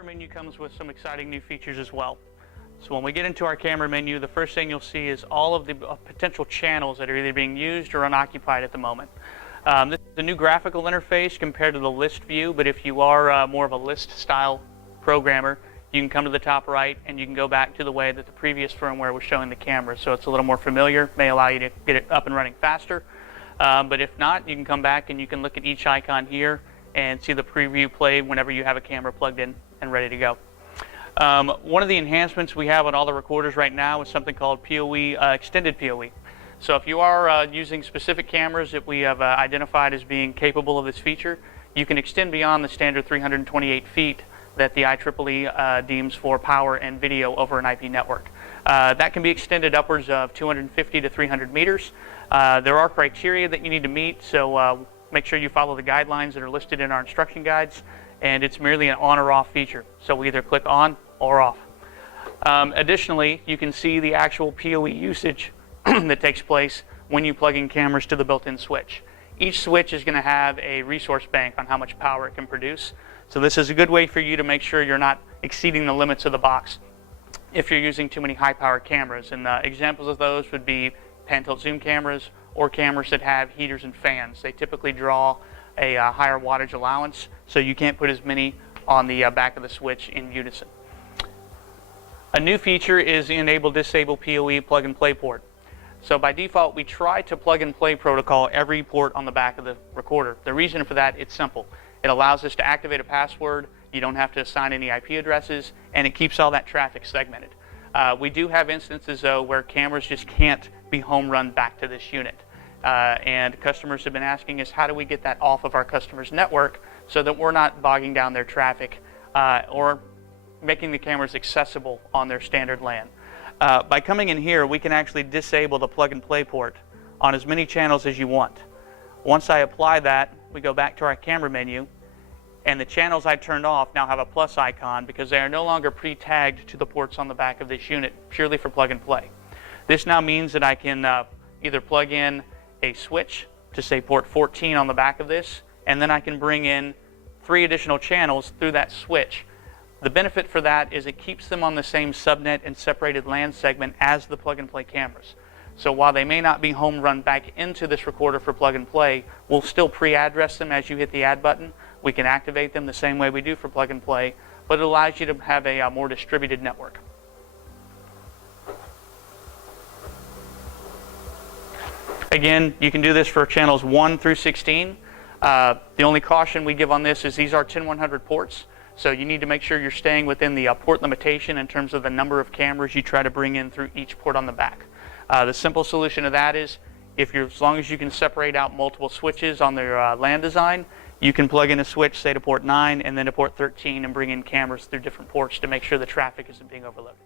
camera menu comes with some exciting new features as well. So when we get into our camera menu, the first thing you'll see is all of the potential channels that are either being used or unoccupied at the moment. This is a new graphical interface compared to the list view, but if you are more of a list style programmer, you can come to the top right and you can go back to the way that the previous firmware was showing the camera. So it's a little more familiar, may allow you to get it up and running faster. But if not, you can come back and you can look at each icon here and see the preview play whenever you have a camera plugged in and ready to go. One of the enhancements we have on all the recorders right now is something called PoE, extended PoE. So if you are using specific cameras that we have identified as being capable of this feature, you can extend beyond the standard 328 feet that the IEEE deems for power and video over an IP network. That can be extended upwards of 250 to 300 meters. There are criteria that you need to meet, so make sure you follow the guidelines that are listed in our instruction guides, and it's merely an on or off feature. So we either click on or off. Additionally, you can see the actual PoE usage that takes place when you plug in cameras to the built-in switch. Each switch is going to have a resource bank on how much power it can produce. So this is a good way for you to make sure you're not exceeding the limits of the box if you're using too many high-powered cameras. And examples of those would be pan-tilt zoom cameras or cameras that have heaters and fans. They typically draw a higher wattage allowance, so you can't put as many on the back of the switch in unison. A new feature is the enable disable PoE plug and play port. So by default, we try to plug and play protocol every port on the back of the recorder. The reason for that, it's simple. It allows us to activate a password, you don't have to assign any IP addresses, and it keeps all that traffic segmented. We do have instances though where cameras just can't be home run back to this unit. And customers have been asking us, how do we get that off of our customers' network so that we're not bogging down their traffic or making the cameras accessible on their standard LAN. By coming in here, we can actually disable the plug and play port on as many channels as you want. Once I apply that, we go back to our camera menu, and the channels I turned off now have a plus icon because they are no longer pre-tagged to the ports on the back of this unit purely for plug and play. This now means that I can either plug in a switch to say port 14 on the back of this, and then I can bring in 3 additional channels through that switch. The benefit for that is it keeps them on the same subnet and separated LAN segment as the plug and play cameras. So while they may not be home run back into this recorder for plug and play, we'll still pre-address them as you hit the add button. We can activate them the same way we do for plug and play, but it allows you to have a more distributed network. Again, you can do this for channels 1 through 16. The only caution we give on this is these are 10100 ports. So you need to make sure you're staying within the port limitation in terms of the number of cameras you try to bring in through each port on the back. The simple solution to that is, as long as you can separate out multiple switches on their LAN design, you can plug in a switch, say to port 9 and then to port 13, and bring in cameras through different ports to make sure the traffic isn't being overloaded.